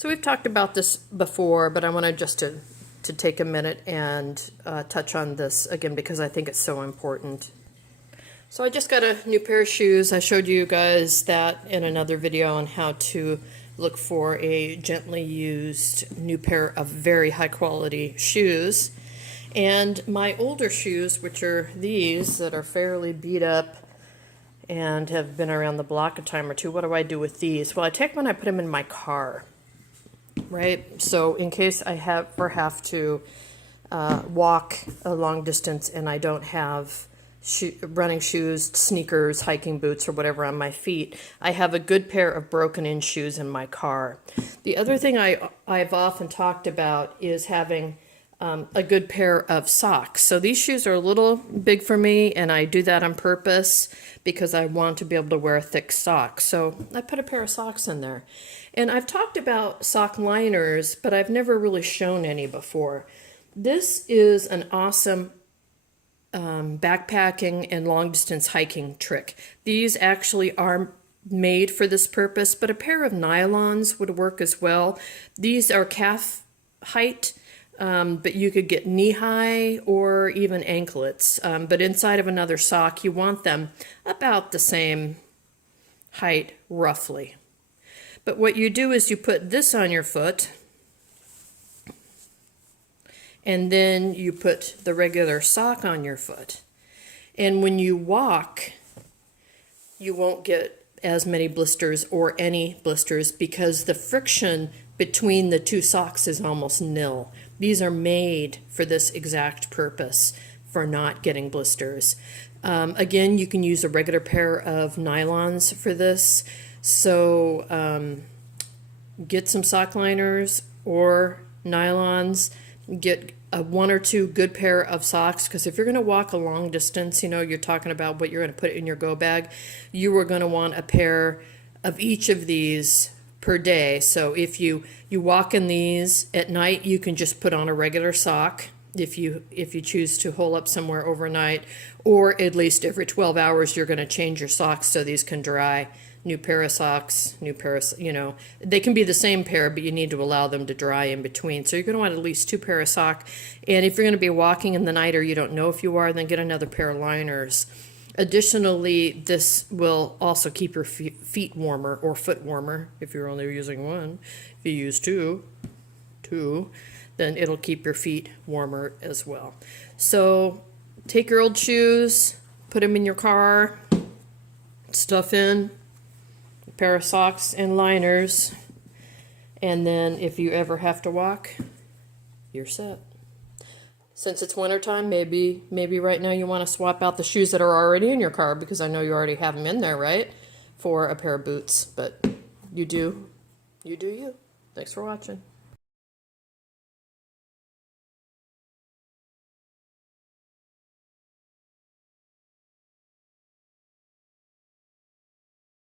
So we've talked about this before, but I wanted just to take a minute and touch on this again because I think it's so important. So I just got a new pair of shoes. I showed you guys that in another video on how to look for a gently used new pair of very high quality shoes. And my older shoes, which are these that are fairly beat up and have been around the block a time or two, what do I do with these? Well, I take them and I put them in my car. Right, so in case I have to walk a long distance and I don't have running shoes, sneakers, hiking boots, or whatever on my feet, I have a good pair of broken-in shoes in my car. The other thing I've often talked about is having a good pair of socks. So these shoes are a little big for me, and I do that on purpose because I want to be able to wear thick socks. So I put a pair of socks in there. And I've talked about sock liners, but I've never really shown any before. This is an awesome backpacking and long distance hiking trick. These actually are made for this purpose, but a pair of nylons would work as well. These are calf height, but you could get knee high or even anklets. But inside of another sock, you want them about the same height, roughly. But what you do is you put this on your foot, and then you put the regular sock on your foot. And when you walk, you won't get as many blisters or any blisters because the friction between the two socks is almost nil. These are made for this exact purpose, for not getting blisters. Again, you can use a regular pair of nylons for this. So get some sock liners or nylons, get one or two good pair of socks, because if you're going to walk a long distance, you're talking about what you're going to put in your go bag, you are going to want a pair of each of these per day. So if you walk in these at night, you can just put on a regular sock if you choose to hole up somewhere overnight, or at least every 12 hours you're going to change your socks so these can dry. New pair of socks, new pair of, they can be the same pair, but you need to allow them to dry in between. So you're going to want at least 2 pair of socks. And if you're going to be walking in the night or you don't know if you are, then get another pair of liners. Additionally, this will also keep your feet warmer, or foot warmer if you're only using one. If you use two, then it'll keep your feet warmer as well. So take your old shoes, put them in your car, stuff in a pair of socks and liners, and then if you ever have to walk, you're set. Since it's wintertime, maybe right now you want to swap out the shoes that are already in your car, because I know you already have them in there, right? For a pair of boots, but you do you. Thanks for watching.